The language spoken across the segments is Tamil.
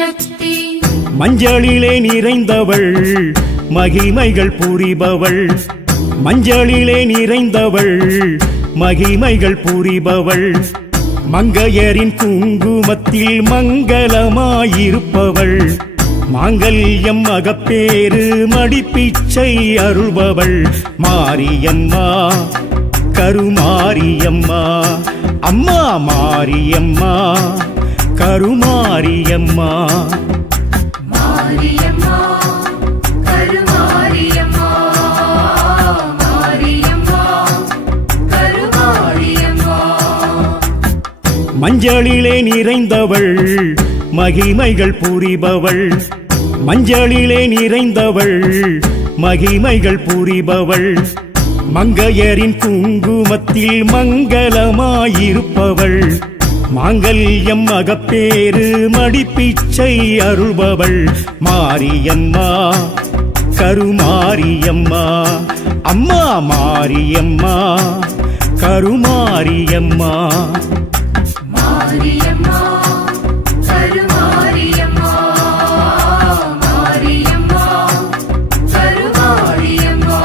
சக்தி மஞ்சளிலே நிறைந்தவள் மகிமைகள் புரிபவள் மஞ்சளிலே நிறைந்தவள் மகிமைகள் புரிபவள் மங்கையரின் குங்குமத்தில் மங்களமாயிருப்பவள் மாங்கல்யம் மகப்பேறு மடிப்பிச்சை அருள்பவள் மாரியம்மா கருமாரியம்மா அம்மா மாரியம்மா கருமாரியம்மா மாரியம்மா கருமாரியம்மா மாரியம்மா கருமாரியம்மா மஞ்சளிலே நிறைந்தவள் மகிமைகள் புரிபவள் மஞ்சளிலே நிறைந்தவள் மகிமைகள் புரிபவள் மங்கையரின் குங்குமத்தில் மங்களமாயிருப்பவள் மாங்கல்யம் மகப்பேறு மடிப்பிச்சை அருள்பவள் மாரியம்மா கருமாரியம்மா அம்மா மாரியம்மா கருமாரியம்மா மாரியம்மா கருமாரியம்மா மாரியம்மா கருமாரியம்மா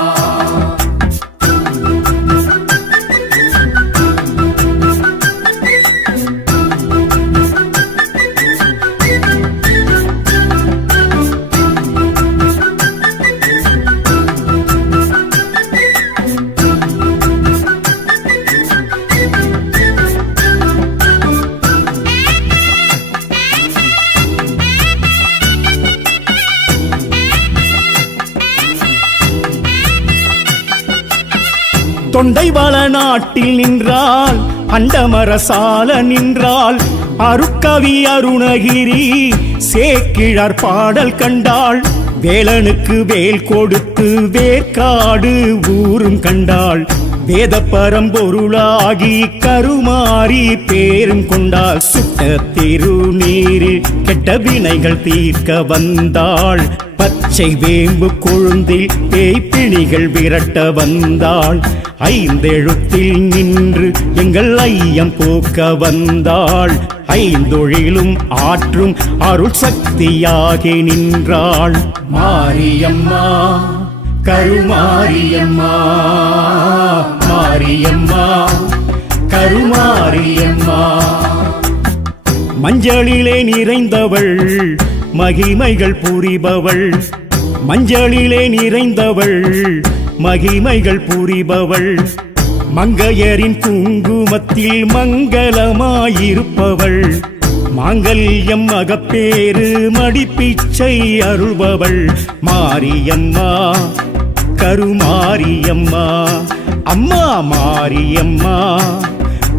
தொண்டை வள நாட்டில் நின்றாள் அண்டமரசால நின்றாள் அருக்கவி அருணகிரி சேக்கிழார் பாடல் கண்டாள் வேலனுக்கு வேல் கொடுத்து வேர்க்காடு ஊரும் கண்டாள் வேத பரம்பொருளாகி கருமாறி பேரும் கொண்டாள் சுட்ட திருநீரில் கெட்ட வினைகள் தீர்க்க வந்தாள் பச்சை வேம்பு கொழுந்தில் பேய்ப்பிணிகள் விரட்ட வந்தாள் ஐந்தெழுத்தில் நின்று எங்கள் ஐயம் போக்க வந்தாள் ஐந்தொழிலும் ஆற்றும் அருள் சக்தியாகி நின்றாள் மாரியம்மா கருமாரியம்மா மாரியம்மா கருமாரியம்மா மஞ்சளிலே நிறைந்தவள் மகிமைகள் புரிபவள் மஞ்சளிலே நிறைந்தவள் மகிமைகள் புரிபவள் மங்கையரின் குங்குமத்தில் மங்களமாயிருப்பவள் மாங்கல்யம் மகப்பேறு மடிப்பிச்சை அருள்பவள் மாரியம்மா கருமாரியம்மா அம்மா மாரியம்மா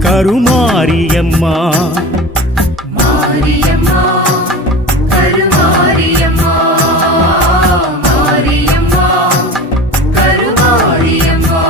கருமாரியம்மா மாரியம்மா கருமாரியம்மா மாரியம்மா கருமாரியம்மா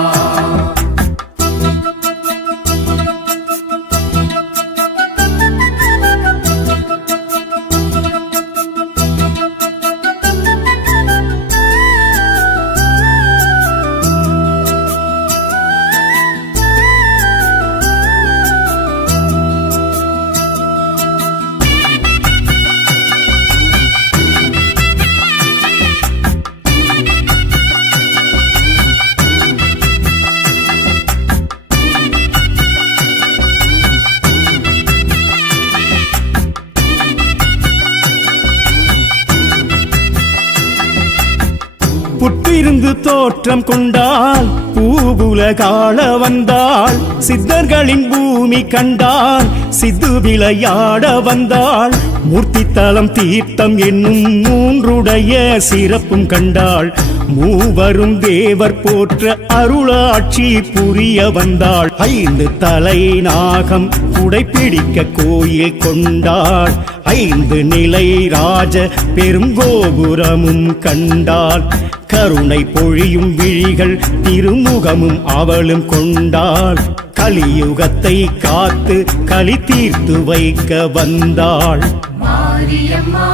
புற்றிருந்து தோற்றம் கொண்டாள் பூவுலகாள வந்தாள் சித்தர்களின் பூமி கண்டாள் சித்து விளையாட வந்தாள் மூர்த்தி தலம் தீர்த்தம் என்னும் மூன்றுடைய சிறப்பும் கண்டாள் மூவரும் தேவர் போற்ற அருளாட்சி புரிய வந்தாள் ஐந்து தலை நாகம் குடைப்பிடிக்க கோயில் கொண்டாள் ஐந்து நிலை ராஜ பெருங்கோபுரமும் கண்டாள் கருணை பொழியும் விழிகள் திருமுகமும் அவளும் கொண்டாள் கலியுகத்தை காத்து களி தீர்த்து வைக்க வந்தாள் மாரியம்மா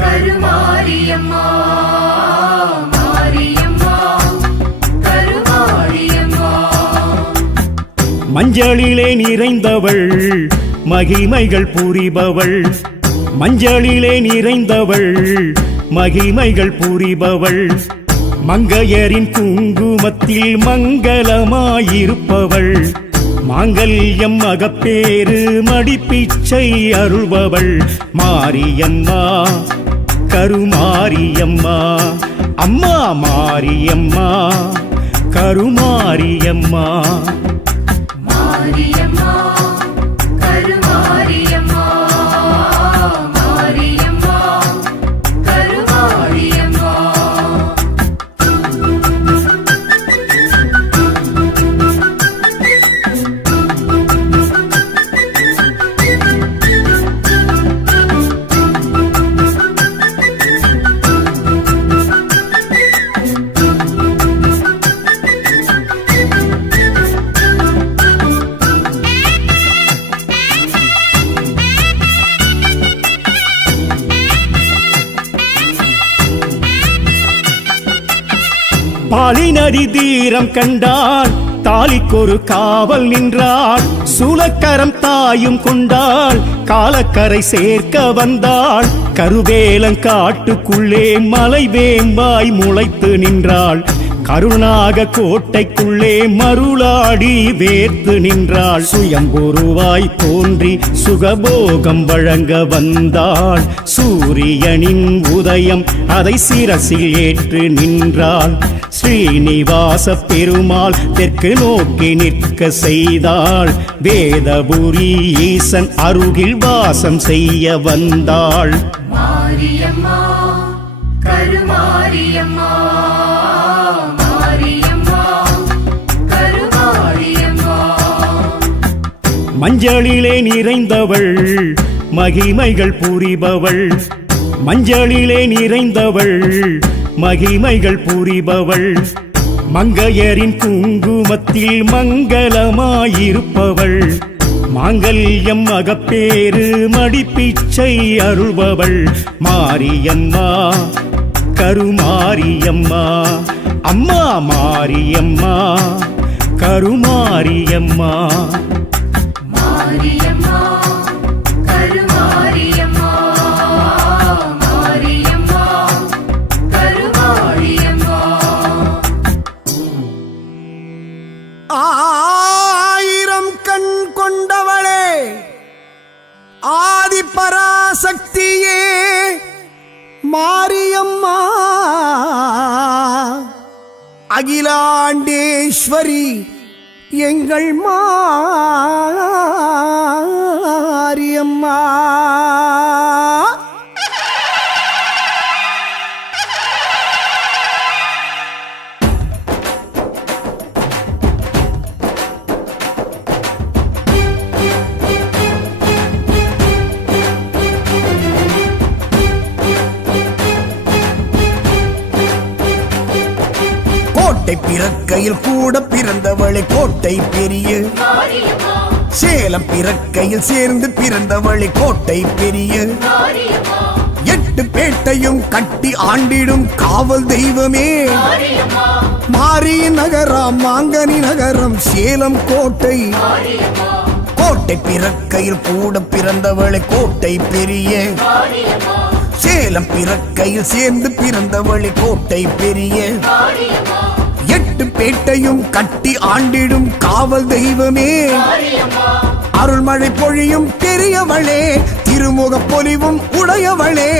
கருமாரியம்மா மாரியம்மா கருமாரியம்மா மஞ்சளிலே நிறைந்தவள் மகிமைகள் புரிபவள் மஞ்சளிலே நிறைந்தவள் மகிமைகள் புரிபவள் மங்கையரின் குங்குமத்தில் மங்களமாயிருப்பவள் மாங்கல்யம் மகப்பேறு மடிப்பிச்சை அருள்பவள் மாரியம்மா கருமாரியம்மா அம்மா மாரியம்மா கருமாரியம்மா மாரியம்மா கருமாரியம்மா மாரியம்மா கருமாரியம்மா பாலினதி தீரம் கண்டாள் தாலிக்கொரு காவல் நின்றாள் சூலக்கரம் தாயும் கொண்டாள் காலக்கரை சேர்க்க வந்தாள் கருவேலங்காட்டுக்குள்ளே மலை வேம்பாய் முளைத்து நின்றாள் கருணாக கோட்டைக்குள்ளே மருளாடி வேர்த்து நின்றாள் சுயம்புருவாய் தோன்றி சுகபோகம் வழங்க வந்தாள் சூரியனின் உதயம் அதை சிரசில் ஏற்று நின்றாள் ஸ்ரீனிவாச பெருமாள் தெற்கு நோக்கி நிற்க செய்தாள் வேதபுரி ஈசன் அருகில் வாசம் செய்ய வந்தாள் மாரியம்மா கருமாரியம்மா மாரியம்மா கருமாரியம்மா மஞ்சளிலே நிறைந்தவள் மகிமைகள் புரிபவள் மஞ்சளிலே நிறைந்தவள் மகிமைகள் புரிபவள் மங்கையரின் குங்குமத்தில் மங்களமாயிருப்பவள் மாங்கல்யம் மகப்பேறு மடிப்பிச்சை அருள்பவள் மாரியம்மா கருமாரியம்மா அம்மா மாரியம்மா கருமாரியம்மா மாரியம்மா கருமாரியம்மா மாரியம்மா கருமாரியம்மா ஆயிரம் கண் கொண்டவளே ஆதி பராசக்தியே மாரியம்மா அகிலாண்டேஸ்வரி எங்கள் மாரியம்மா கோட்டை பிறக்கையில் கூட பிறந்தவளை கோட்டை பெரிய மாரியம்மா சேலம் பிறக்கையில் சேர்ந்து பிறந்தவளை கோட்டை பெரிய மாரியம்மா 8 பேட்டையும் கட்டி ஆண்டிடும் காவல் தெய்வமே மாரியம்மா மாரியின் நகரம் மாங்கனி நகரம் சேலம் கோட்டை மாரியம்மா கோட்டை பிறக்கையில் கூட பிறந்தவளை கோட்டை பெரிய மாரியம்மா சேலம் பிறக்கையில் சேர்ந்து பிறந்தவளை கோட்டை பெரிய மாரியம்மா 8 பேட்டையும் கட்டி ஆண்டிடும் காவல் தெய்வமே மாரியம்மா அருள்மழை பொழியும் பெரியவளே திருமுக பொலிவும் உடையவளே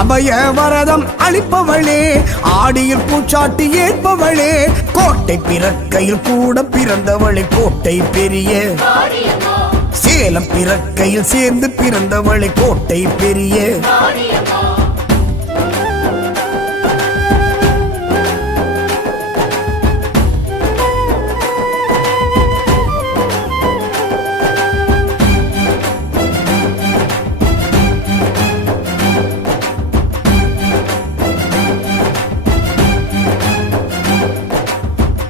அபய வரதம் அளிப்பவளே ஆடியில் பூச்சாட்டி ஏற்பவளே கோட்டை பிறக்கையில் கூட பிறந்தவளை கோட்டை பெரிய மாரியம்மா சேலம் பிறக்கையில் சேர்ந்து பிறந்தவளை கோட்டை பெரிய மாரியம்மா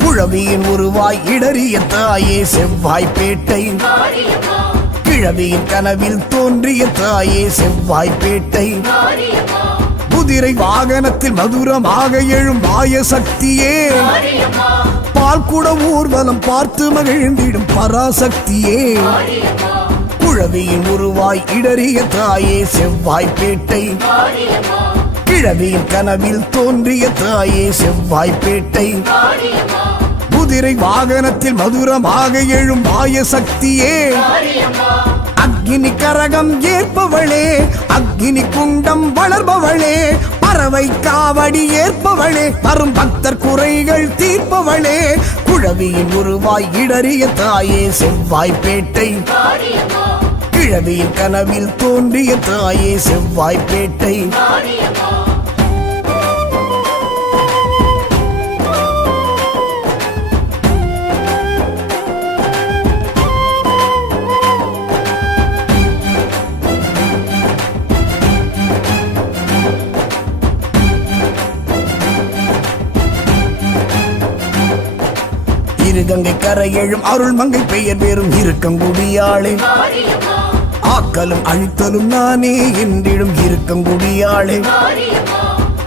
குழவியின் உருவாய் இடறிய தாயே செவ்வாய்ப்பேட்டை மாரியம்மா கிழவியின் கனவில் தோன்றிய தாயே செவ்வாய்ப்பேட்டை மாரியம்மா குதிரை வாகனத்தில் மதுரமாக எழும் மாய சக்தியே மாரியம்மா பால்குட ஊர்வலம் பார்த்து மகிழ்ந்திடும் பராசக்தியே மாரியம்மா குழவியின் உருவாய் இடறிய தாயே செவ்வாய்ப்பேட்டை மாரியம்மா கிழவியின் கனவில் தோன்றிய தாயே செவ்வாய்ப்பேட்டை மாரியம்மா குதிரை வாகனத்தில் மதுரமாக எழும் மாய சக்தியே மாரியம்மா அக்னி கரகம் ஏற்பவளே அக்னி குண்டம் வளர்பவளே பறவை காவடி ஏற்பவளே வரும் பக்தர் குறைகள் தீர்ப்பவளே குழவியின் உருவாய் இடறிய தாயே செவ்வாய்ப்பேட்டை மாரியம்மா கிழவியின் கனவில் தோன்றிய தாயே செவ்வாய்ப்பேட்டை மாரியம்மா இருகங்கை கரையெழும் அருள் மங்கை பெயர் பெறும் இருக்கங்குடியாளே மாரியம்மா ஆக்கலும் அழித்தலும் நானே என்றிடும் இருக்கங்குடியாளே மாரியம்மா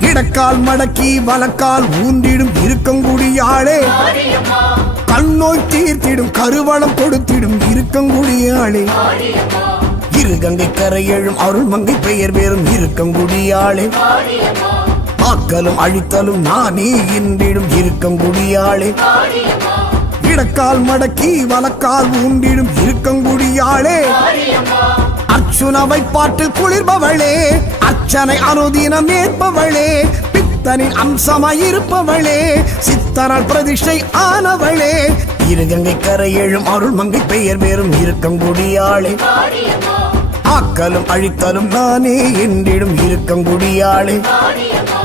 இடக்கால் மடக்கி வலக்கால் ஊன்றிடும் இருக்கங்குடியாளே மாரியம்மா கண்ணோய் தீர்த்திடும் கருவளம் கொடுத்திடும் இருக்கங்குடியாளே மாரியம்மா இருகங்கை கரையெழும் அருள் மங்கை பெயர் பெறும் இருக்கங்குடியாளே மாரியம்மா ஆக்கலும் அழித்தலும் நானே என்றிடும் இருக்கங்குடியாளே மாரியம்மா இடக்கால் மடக்கி வலக்கால் ஊன்றிடும் இருக்கங்குடியாளே மாரியம்மா அர்ச்சுனவை பாட்டில் குளிர்பவளே அர்ச்சனை அனுதினம் ஏற்பவளே பித்தனின் அம்சமாயிருப்பவளே சித்தரால் பிரதிஷ்டை ஆனவளே இருகங்கை கரையெழும் அருள் மங்கை பெயர் பெறும் இருக்கங்குடியாளே மாரியம்மா ஆக்கலும் அழித்தலும் நானே என்றிடும் இருக்கங்குடியாளே மாரியம்மா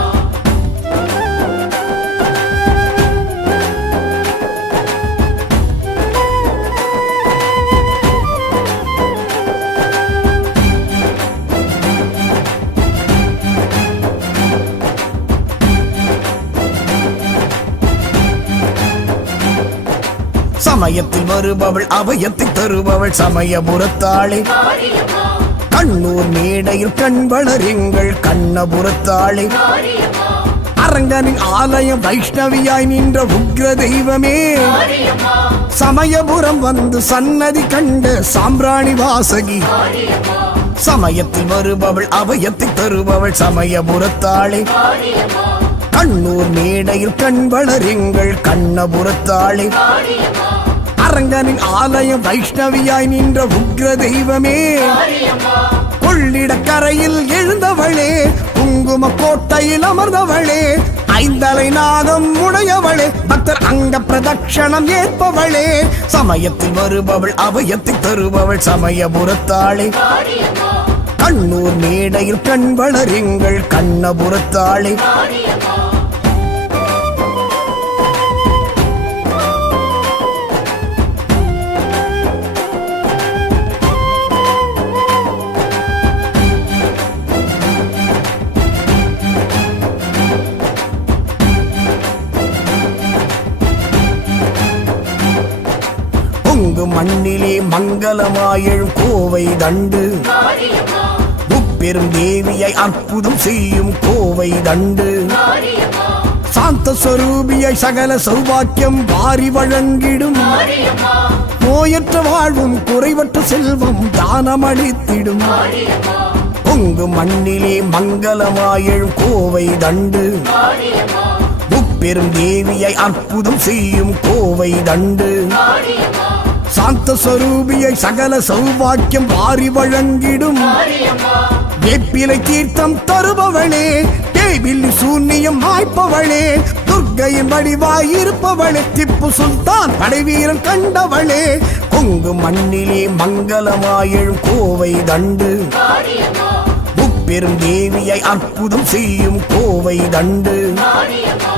சமயத்தில் வருபவள் அபயத்தை தருபவள் சமயபுரத்தாளே மாரியம்மா கண்ணூர் மேடையில் கண் வளரெங்கள் கண்ணபுரத்தாளே மாரியம்மா அரங்கனின் ஆலயம் வைஷ்ணவியாய் நின்ற உக்ர தெய்வமே மாரியம்மா சமயபுரம் வந்து சன்னதி கண்ட சாம்பிராணி வாசகி மாரியம்மா சமயத்தில் வருபவள் அபயத்தை தருபவள் சமயபுரத்தாளே மாரியம்மா கண்ணூர் மேடையில் கண் வளரெங்கள் கண்ணபுரத்தாளே மாரியம்மா அரங்கனின் ஆலயம் வைஷ்ணவியாய் நின்ற உக்ர தெய்வமே மாரியம்மா கொள்ளிட கரையில் எழுந்தவளே குங்கும கோட்டையில் அமர்ந்தவளே ஐந்தலை நாகம் உடையவளே பக்தர் அங்க பிரதட்சணம் ஏற்பவளே சமயத்தில் வருபவள் அபயத்தை தருபவள் சமயபுரத்தாளே மாரியம்மா கண்ணூர் மேடையில் கண் வளரெங்கள் கண்ணபுரத்தாளே மாரியம்மா பொங்கு மண்ணிலே மங்களமாயழும் கோவை தண்டு மாரியம்மா முப்பெரும் தேவியை அற்புதம் செய்யும் கோவை தண்டு மாரியம்மா சாந்த ஸ்வரூபியை சகல சௌபாக்கியம் வாரி வழங்கிடும் மாரியம்மா நோயற்ற வாழ்வும் குறைவற்ற செல்வம் தானமளித்திடும் மாரியம்மா பொங்கு மண்ணிலே மங்களமாயழும் கோவை தண்டு மாரியம்மா முப்பெரும் தேவியை அற்புதம் செய்யும் கோவை தண்டு மாரியம்மா சாந்த ஸ்வரூபியை சகல சௌபாக்கியம் வாரி வழங்கிடும் மாரியம்மா வேப்பிலை தீர்த்தம் தருபவளே தேவில்லி சூன்யம் மாய்ப்பவளே துர்க்கையின் வடிவாய் இருப்பவளே திப்பு சுல்தான் படைவீரன் கண்டவளே பொங்கு மண்ணிலே மங்களமாயழும் கோவை தண்டு மாரியம்மா முப்பெரும் தேவியை அற்புதம் செய்யும் கோவை தண்டு மாரியம்மா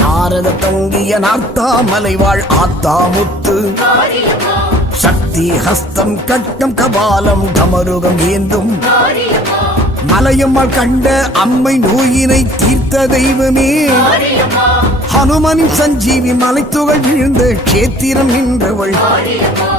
நாரத தங்கிய நார்த்தாமலை வாழ் ஆத்தாமுத்து மாரியம்மா சக்தி ஹஸ்தம் கட்டம் கபாலம் கமருகம் ஏந்தும் மாரியம்மா மலையம்மாள் கண்ட அம்மை நோயினை தீர்த்த தெய்வமே மாரியம்மா ஹனுமனின் சஞ்சீவி மலைத்துகள் விழுந்த கேத்திரம் நின்றவள் மாரியம்மா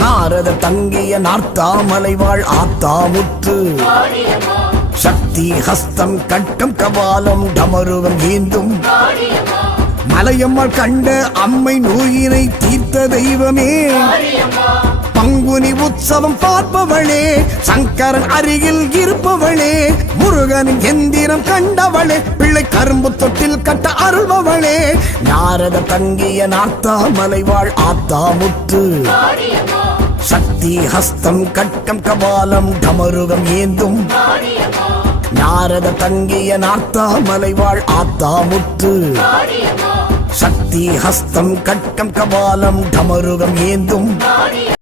நாரத தங்கிய நார்த்தாமலை வாழ் ஆத்தாமுத்து மாரியம்மா சக்தி ஹஸ்தம் கட்டம் கபாலம் டமருகம் ஏந்தும் மாரியம்மா மலையம்மாள் கண்ட அம்மை நோயினை தீர்த்த தெய்வமே மாரியம்மா பங்குனி உற்சவம் பார்ப்பவளே சங்கரன் அருகில் இருப்பவளே முருகனின் எந்திரம் கண்டவளே பிள்ளை கரும்பு தொட்டில் கட்ட அருள்பவளே நாரத தங்கிய நார்த்தாமலை வாழ் ஆத்தாமுத்து மாரியம்மா சக்தி ஹஸ்தம் கட்டம் கபாலம் டமருகம் ஏந்தும் மாரியம்மா நாரத தங்கிய நார்த்தாமலை வாழ் ஆத்தாமுத்து மாரியம்மா சக்தி ஹஸ்தம் கட்டம் கபாலம் டமருகம் ஏந்தும் மாரியம்மா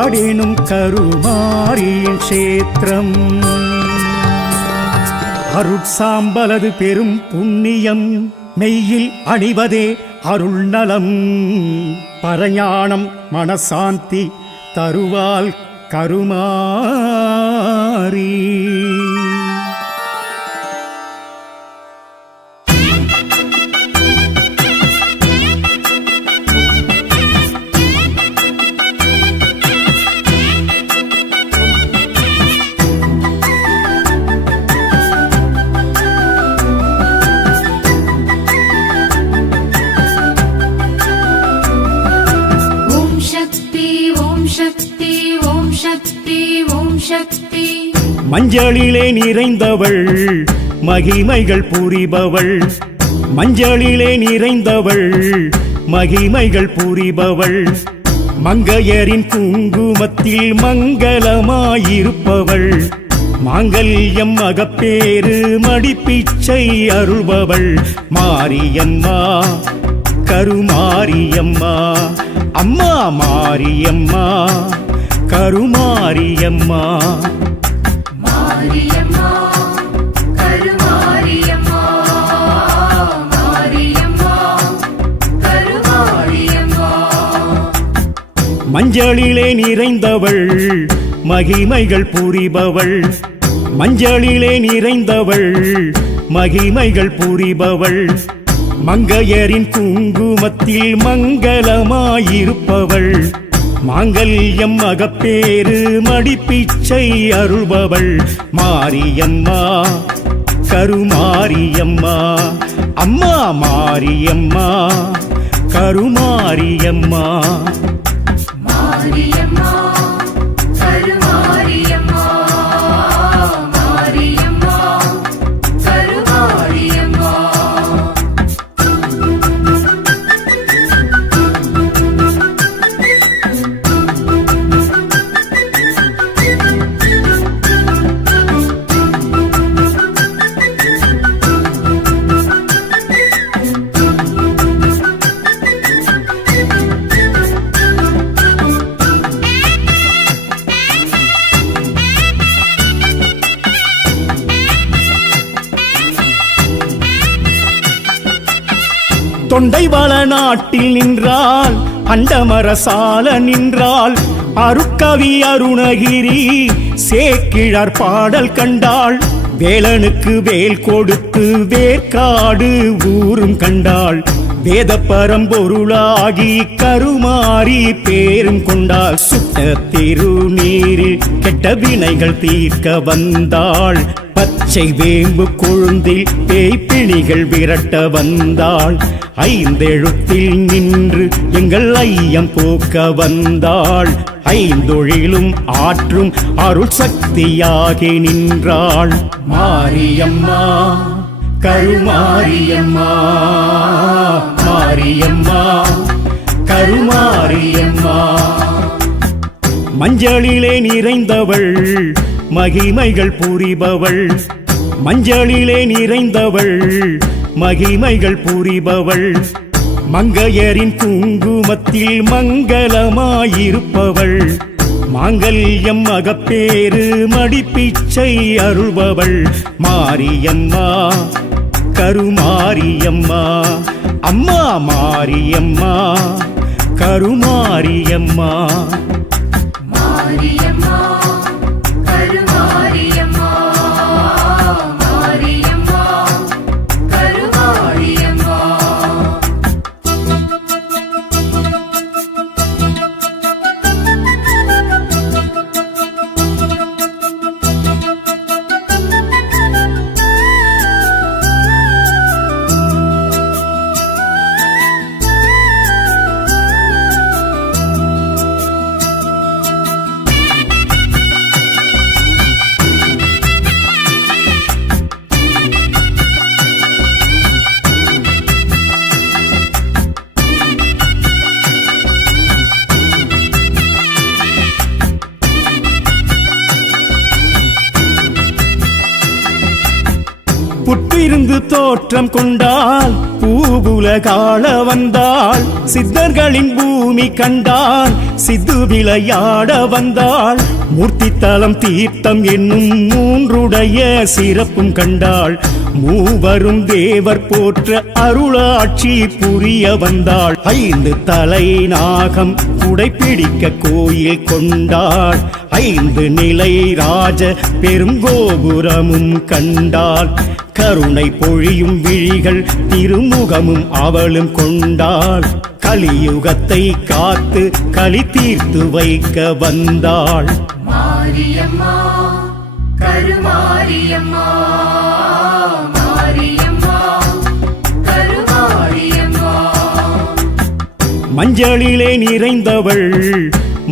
அடேனும் கருமாரியின் கஷேத்திரம் அருட்சாம்பலது பெரும் புண்ணியம் மெய்யில் அணிவதே அருள் நலம் பரஞானம் மனசாந்தி தருவால் கருமாரி மஞ்சளிலே நிறைந்தவள் மகிமைகள் புரிபவள் மஞ்சளிலே நிறைந்தவள் மகிமைகள் புரிபவள் மங்கையரின் குங்குமத்தில் மங்களமாயிருப்பவள் மாங்கல்யம் அகப்பேறு மடிப்பிச்சை அருள்பவள் மாரியம்மா கருமாரியம்மா அம்மா மாரியம்மா கருமாரியம்மா மாரியம்மா கருமாரியம்மா மாரியம்மா கருமாரியம்மா மஞ்சளிலே நிறைந்தவள் மகிமைகள் புரிபவள் மஞ்சளிலே நிறைந்தவள் மகிமைகள் புரிபவள் மங்கையரின் குங்குமத்தில் மங்களமாயிருப்பவள் மாங்கல்யம் அகப்பேறு மடிப்பிச்சை அருள்பவள் மாரியம்மா கருமாரியம்மா அம்மா மாரியம்மா கருமாரியம்மா மாரியம்மா கருமாரியம்மா மாரியம்மா கருமாரியம்மா தொண்டை வள நாட்டில் நின்றாள் அண்டமரசால நின்றாள் அருட்கவி அருணகிரி சேக்கிழார் பாடல் கண்டாள் வேலனுக்கு வேல் கொடுத்து வேர்க்காடு ஊரும் கண்டாள் வேத பரம்பொருளாகி கருமாறி பேரும் கொண்டாள் சுட்ட திருநீரில் கெட்ட வினைகள் தீர்க்க வந்தாள் பச்சை வேம்பு கொழுந்தில் பேய்ப்பிணிகள் விரட்ட வந்தாள் ஐந்தெழுத்தில் நின்று எங்கள் ஐயம் போக்க வந்தாள் ஐந்தொழிலும் ஆற்றும் அருள் சக்தியாகி நின்றாள் மாரியம்மா கருமாரியம்மா மாரியம்மா கருமாரியம்மா மஞ்சளிலே நிறைந்தவள் மகிமைகள் புரிபவள் மஞ்சளிலே நிறைந்தவள் மகிமைகள் புரிபவள் மங்கையரின் குங்குமத்தில் மங்களமாயிருப்பவள் மாங்கல்யம் அகப்பேறு மடிப்பிச்சை அருள்பவள் மாரியம்மா கருமாரியம்மா அம்மா மாரியம்மா கருமாரியம்மா மாரியம்மா கருமாரியம்மா மாரியம்மா கருமாரியம்மா புற்றிருந்து தோற்றம் கொண்டால் பூவுலகாள வந்தாள் சித்தர்களின் பூமி கண்டால் சித்து விளையாட வந்தாள் மூர்த்தித்தலம் தீர்த்தம் என்னும் மூன்றுடைய சிறப்பும் கண்டாள் மூவரும் தேவர் போற்ற அருளாட்சி புரிய வந்தாள் 5 தலை நாகம் குடைப்பிடிக்க கோயில் கொண்டாள் 5 நிலை ராஜ பெருங்கோபுரமும் கண்டாள் கருணை பொழியும் விழிகள் திருமுகமும் அவளும் கொண்டாள் கலியுகத்தை காத்து களி தீர்த்து வைக்க வந்தாள் மாரியம்மா கருமாரியம்மா மாரியம்மா கருமாரியம்மா மஞ்சளிலே நிறைந்தவள்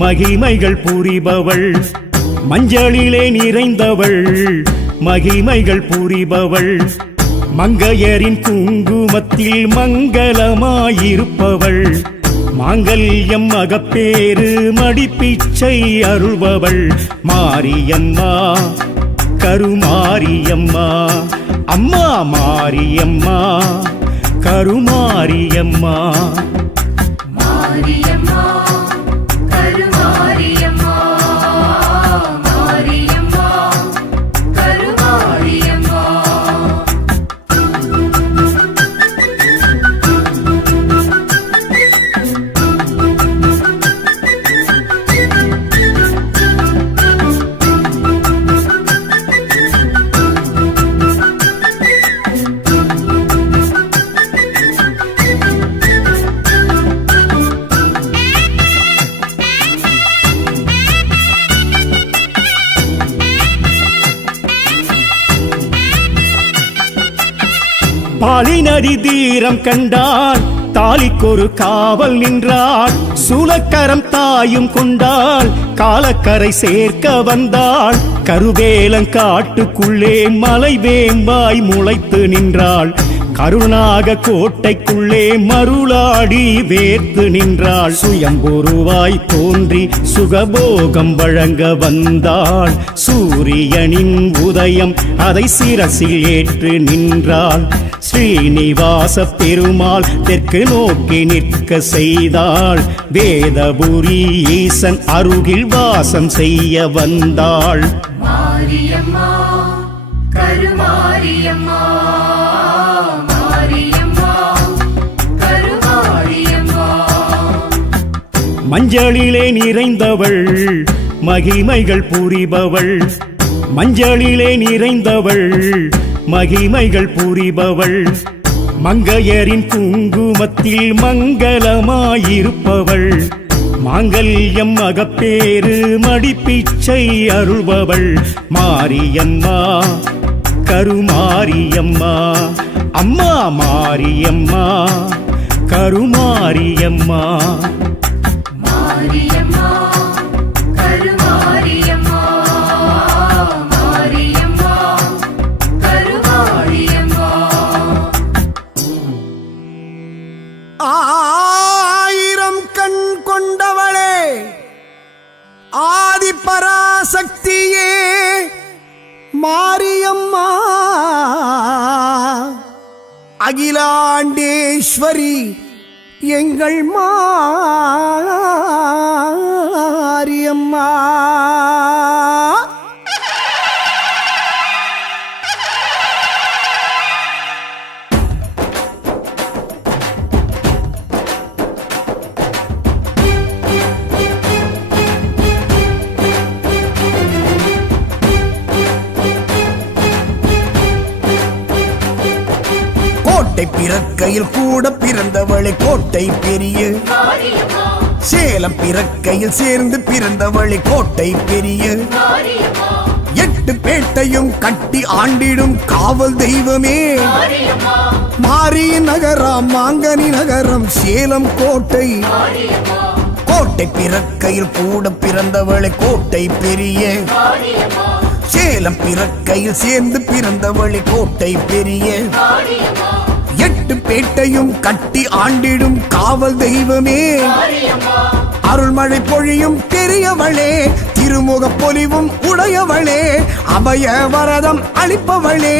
மகிமைகள் புரிபவள் மஞ்சளிலே நிறைந்தவள் மகிமைகள் புரிபவள் மங்கையரின் குங்குமத்தில் மங்களமாயிருப்பவள் மாங்கல்யம் அகப்பேறு மடிப்பிச்சை அருள்பவள் மாரியம்மா கருமாரியம்மா அம்மா மாரியம்மா கருமாரியம்மா மாரியம்மா கருமாரியம்மா மாரியம்மா கருமாரியம்மா பாலினரி தீரம் கண்டாள் தாலிக்கொரு காவல் நின்றாள் சூலக்கரம் தாயும் கொண்டாள் காலக்கரை சேர்க்க வந்தாள் கருவேலங்காட்டுக்குள்ளே மலை வேம்பாய் முளைத்து நின்றாள் கருணாக கோட்டைக்குள்ளே மருளாடி வேர்த்து நின்றாள் சுயம்பொருவாய் தோன்றி சுகபோகம் வழங்க வந்தாள் சூரியனின் உதயம் அதை சிரசில் ஏற்று நின்றாள் ஸ்ரீனிவாச பெருமாள் தெற்கு நோக்கி நிற்க செய்தாள் வேதபுரி ஈசன் அருகில் வாசம் செய்ய வந்தாள் மாரியம்மா கருமாரியம்மா மாரியம்மா கருமாரியம்மா மஞ்சளிலே நிறைந்தவள் மகிமைகள் புரிபவள் மஞ்சளிலே நிறைந்தவள் மகிமைகள் புரிபவள் மங்கையரின் குங்குமத்தில் மங்களமாயிருப்பவள் மாங்கல்யம் அகப்பேறு மடிப்பிச்சை அருள்பவள் மாரியம்மா கருமாரியம்மா அம்மா மாரியம்மா கருமாரியம்மா மாரியம்மா கருமாரியம்மா மாரியம்மா கருமாரியம்மா ஆயிரம் கண் கொண்டவளே ஆதி பராசக்தியே மாரியம்மா அகிலாண்டேஸ்வரி எங்கள் மாரியம்மா கோட்டை பிறக்கையில் கூட பிறந்தவளை கோட்டை பெரிய மாரியம்மா சேலம் பிறக்கையில் சேர்ந்து பிறந்தவளை கோட்டை பெரிய மாரியம்மா 8 பேட்டையும் கட்டி ஆண்டிடும் காவல் தெய்வமே மாரியம்மா மாரி நகரம் மாங்கனி நகரம் சேலம் கோட்டை மாரியம்மா கோட்டை பிறக்கையில் கூட பிறந்தவளை கோட்டை பெரிய மாரியம்மா சேலம் பிறக்கையில் சேர்ந்து பிறந்தவளை கோட்டை பெரிய மாரியம்மா 8 பேட்டையும் கட்டி ஆண்டிடும் காவல் தெய்வமே மாரியம்மா அருள் அருள்மழை பொழியும் பெரியவளே, திருமுக பொலிவும் உடையவளே, அபய வரதம் அளிப்பவளே,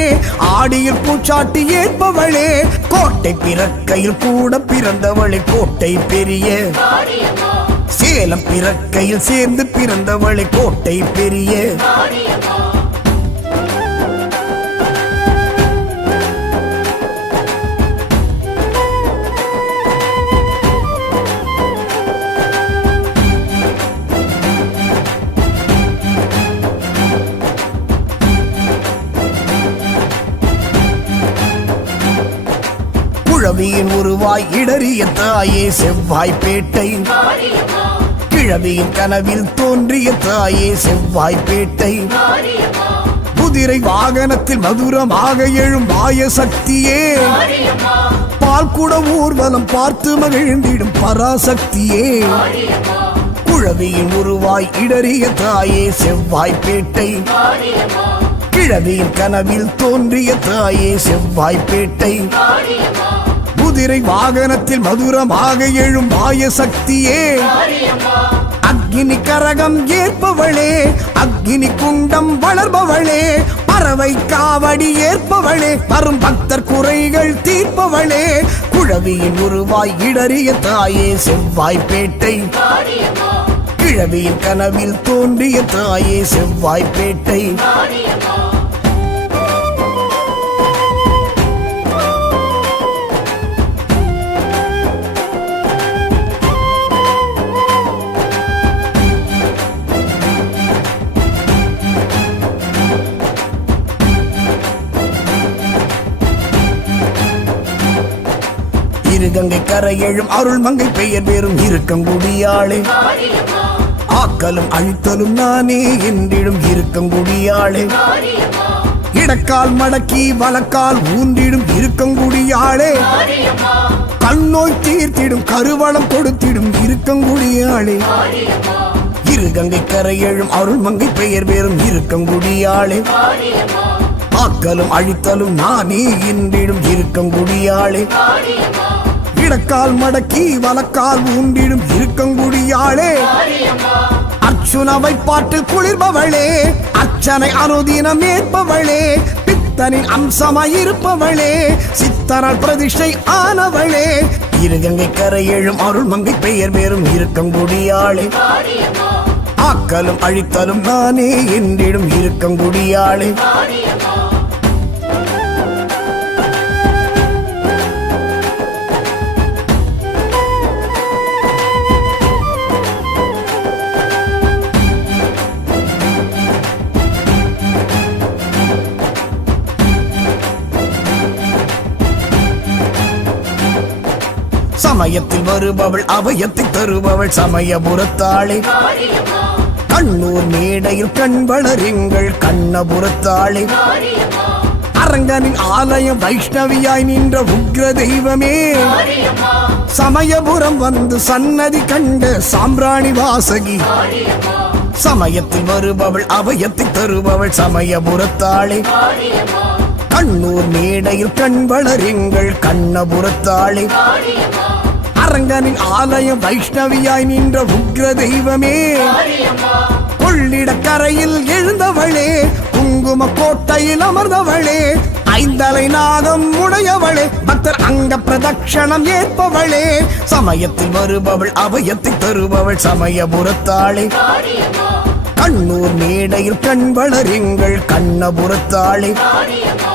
ஆடியில் பூச்சாட்டி ஏற்பவளே, கோட்டை பிறக்கையில் கூட பிறந்தவளே, கோட்டை பெரிய மாரியம்மா சேலம் பிறக்கையில் சேர்ந்து பிறந்தவளே, கோட்டை பெரிய மாரியம்மா குழவியின் உருவாய் இடறிய தாயே செவ்வாய்ப்பேட்டை, மாரியம்மா கிழவியின் கனவில் தோன்றிய தாயே செவ்வாய்ப்பேட்டை, மாரியம்மா குதிரை வாகனத்தில் மதுரமாக எழும் மாய சக்தியே, மாரியம்மா பால்குட ஊர்வலம் பார்த்து மகிழ்ந்திடும் பராசக்தியே, மாரியம்மா குழவியின் உருவாய் இடறிய தாயே செவ்வாய்ப்பேட்டை, மாரியம்மா கிழவியின் கனவில் தோன்றிய தாயே செவ்வாய்ப்பேட்டை, மாரியம்மா குதிரை வாகனத்தில் மதுரமாக எழும் மாய சக்தியே, மாரியம்மா அக்னி கரகம் ஏற்பவளே, அக்னி குண்டம் வளர்பவளே, பறவை காவடி ஏற்பவளே, வரும் பக்தர் குறைகள் தீர்ப்பவளே, குழவியின் உருவாய் இடறிய தாயே செவ்வாய்ப்பேட்டை, மாரியம்மா கிழவியின் கனவில் தோன்றிய தாயே செவ்வாய்ப்பேட்டை, மாரியம்மா இருகங்கை கரையெழும் அருள்மங்கை பெயர் பெறும் இருக்கங்குடியாளே, மாரியம்மா ஆக்கலும் அழித்தலும் நானே என்றிடும் இருக்கங்குடியாளே, மாரியம்மா இடக்கால் மடக்கி வலக்கால் ஊன்றிடும் இருக்கங்குடியாளே, மாரியம்மா கண்ணோய் தீர்த்திடும் கருவளம் கொடுத்திடும் இருக்கங்குடியாளே, மாரியம்மா இருகங்கை கரையெழும் அருள்மங்கை பெயர் பெறும் இருக்கங்குடியாளே, மாரியம்மா ஆக்கலும் அழித்தலும் நானே என்றிடும் இருக்கங்குடியாளே, மாரியம்மா இடக்கால் மடக்கி வலக்கால் ஊன்றிடும் இருக்கங்குடியாளே, மாரியம்மா அர்ச்சுனவை பாட்டில் குளிர்பவளே, அர்ச்சனை அனுதினம் ஏற்பவளே, பித்தனின் அம்சமாய் இருப்பவளே, சித்தரால் பிரதிஷ்டை ஆனவளே, இருகங்கை கரையெழும் அருள்மங்கை பெயர் பெறும் இருக்கங்குடியாளே, மாரியம்மா ஆக்கலும் அழித்தலும் நானே என்றிடும் இருக்கங்குடியாளே, மாரியம்மா சமயத்தில் வருபவள் அபயத்தை தருபவள் சமயபுரத்தாளே, மாரியம்மா கண்ணூர் மேடையில் கண் வளருங்கள் கண்ணபுரத்தாளே, மாரியம்மா அரங்கனின் ஆலயம் வைஷ்ணவியாய் நின்ற உக்ர தெய்வமே, மாரியம்மா சமயபுரம் வந்து சன்னதி கண்ட சாம்பிராணி வாசகி, மாரியம்மா சமயத்தில் வருபவள் அபயத்தை தருபவள் சமயபுரத்தாளே, மாரியம்மா கண்ணூர் மேடையில் கண் வளருங்கள் கண்ணபுரத்தாளே, மாரியம்மா அரங்கனின் ஆலயம் வைஷ்ணவியாய் நின்ற உக்ர தெய்வமே, மாரியம்மா கொள்ளிட கரையில் எழுந்தவளே, குங்கும கோட்டையில் அமர்ந்தவளே, ஐந்தலை நாகம் உடையவளே, பக்தர் அங்க பிரதட்சணம் ஏற்பவளே, சமயத்தில் வருபவள் அபயத்தை தருபவள் சமயபுரத்தாளே, மாரியம்மா கண்ணூர் மேடையில் கண் வளருங்கள் கண்ணபுரத்தாளே, மாரியம்மா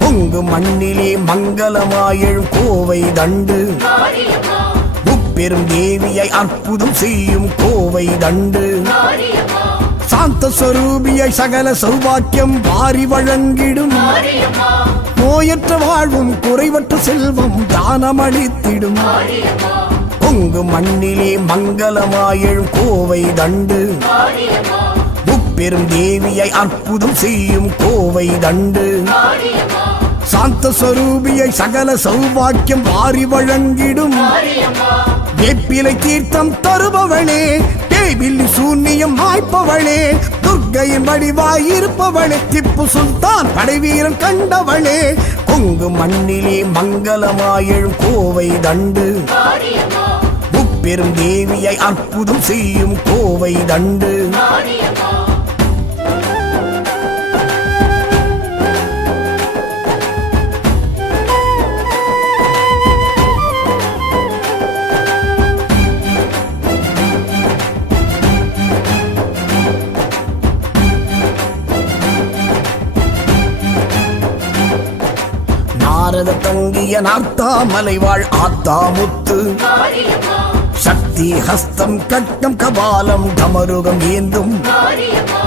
பொங்கு மண்ணிலே மங்களமாயழும் கோவை தண்டு, மாரியம்மா முப்பெரும் தேவியை அற்புதம் செய்யும் கோவை தண்டு, மாரியம்மா சாந்த ஸ்வரூபியை சகல சௌபாக்கியம் வாரி வழங்கிடும், மாரியம்மா நோயற்ற வாழ்வும் குறைவற்ற செல்வம் தானமளித்திடும், மாரியம்மா பொங்கு மண்ணிலே மங்களமாயழும் கோவை தண்டு, மாரியம்மா முப்பெரும் தேவியை அற்புதம் செய்யும் கோவை தண்டு, மாரியம்மா சாந்த சொரூபியை சகல சௌபாக்கியம் வாரி வழங்கிடும் மாரியம்மா வேப்பிலை தீர்த்தம் தருபவளே தேவில்லி சூன்யம் மாய்ப்பவளே துர்க்கையின் வடிவாயிருப்பவளே திப்பு சுல்தான் படைவீரன் கண்டவளே கொங்கு மண்ணிலே மங்களமாயழும் கோவை தண்டு மாரியம்மா முப்பெரும் தேவியை அற்புதம் செய்யும் கோவை தண்டு மாரியம்மா நாரத தங்கிய நார்த்தாமலை வாழ் ஆத்தாமுத்து மாரியம்மா சக்தி ஹஸ்தம் கட்டம் கபாலம் டமருகம் ஏந்தும் மாரியம்மா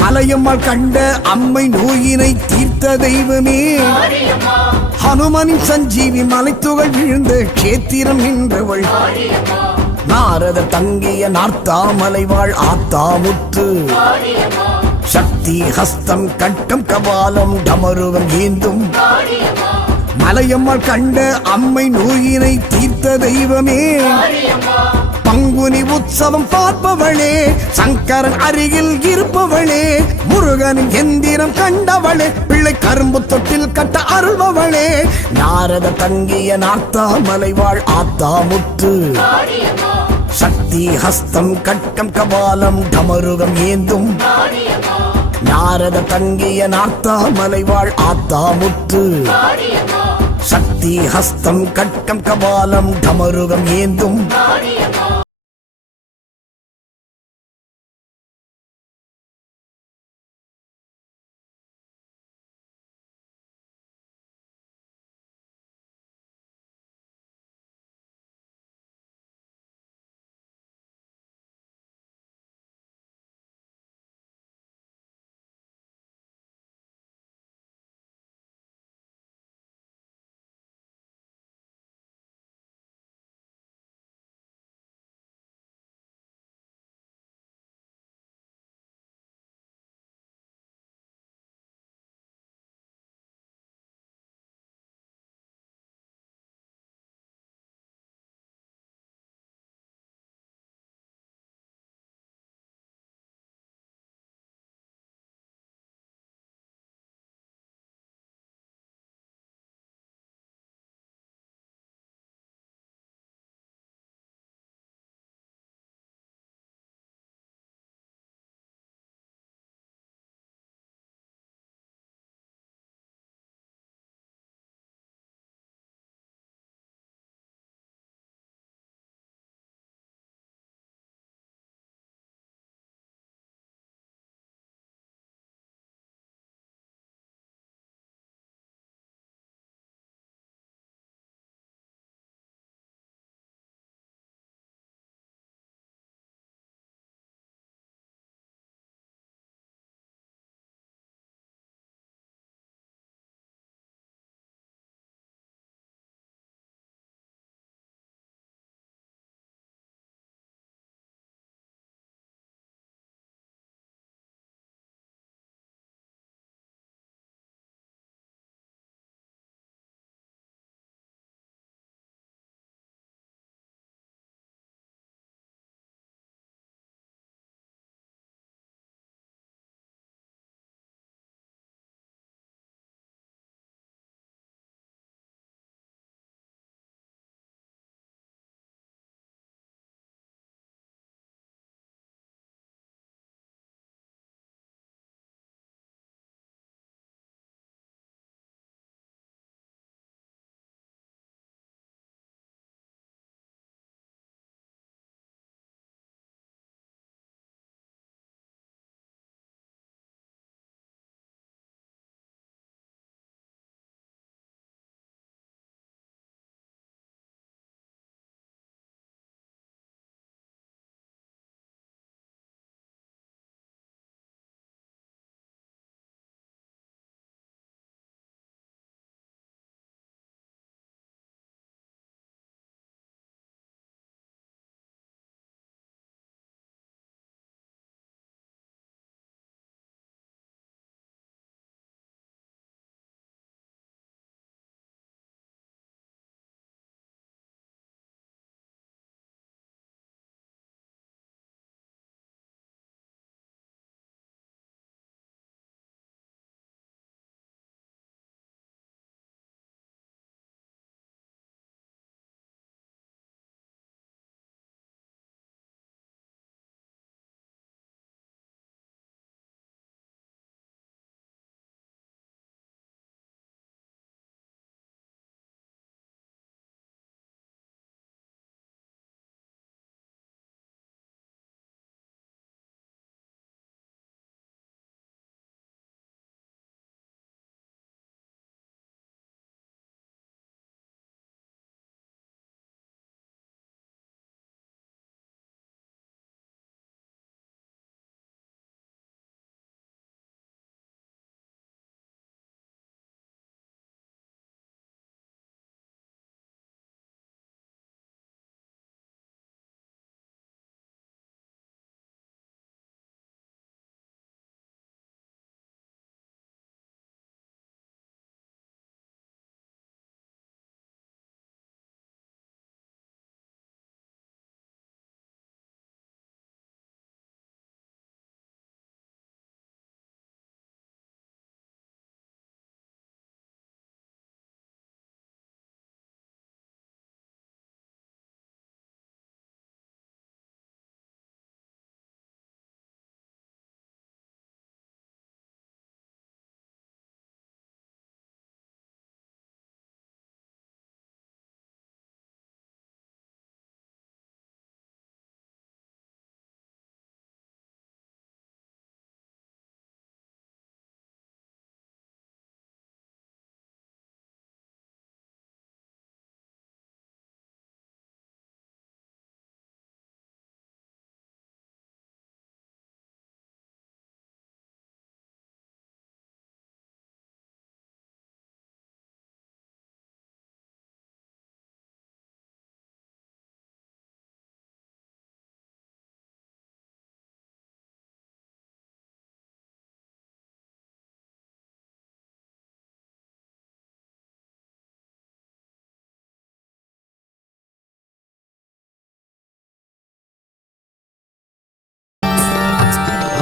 மலையம்மாள் கண்ட அம்மை நோயினை தீர்த்த தெய்வமே மாரியம்மா ஹனுமனின் சஞ்சீவி மலைத்துகள் விழுந்த கேத்திரம் நின்றவள் மாரியம்மா நாரத தங்கிய நார்த்தாமலை வாழ் ஆத்தாமுத்து மாரியம்மா சக்தி ஹஸ்தம் கட்டம் கபாலம் டமருகம் ஏந்தும் மாரியம்மா மலையம்மாள் கண்ட அம்மை நோயினை தீர்த்த தெய்வமே மாரியம்மா பங்குனி உற்சவம் பார்ப்பவளே சங்கரன் அருகில் இருப்பவளே முருகனின் எந்திரம் கண்டவளே பிள்ளை கரும்பு தொட்டில் கட்ட அருள்பவளே நாரத தங்கிய நார்த்தாமலை வாழ் ஆத்தாமுத்து மாரியம்மா சக்தி ஹஸ்தம் கட்டம் கபாலம் டமருகம் ஏந்தும் மாரியம்மா நாரத தங்கிய நார்த்தாமலை வாழ் ஆத்தாமுத்து மாரியம்மா சக்தி ஹஸ்தம் கட்டம் கபாலம் டமருகம் ஏந்தும் மாரியம்மா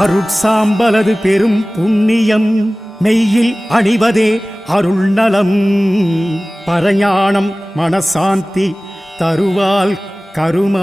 அருட்சாம்பலது பெரும் புண்ணியம் மெய்யில் அணிவதே அருள் நலம் பரஞானம் மனசாந்தி தருவால் கருமாறி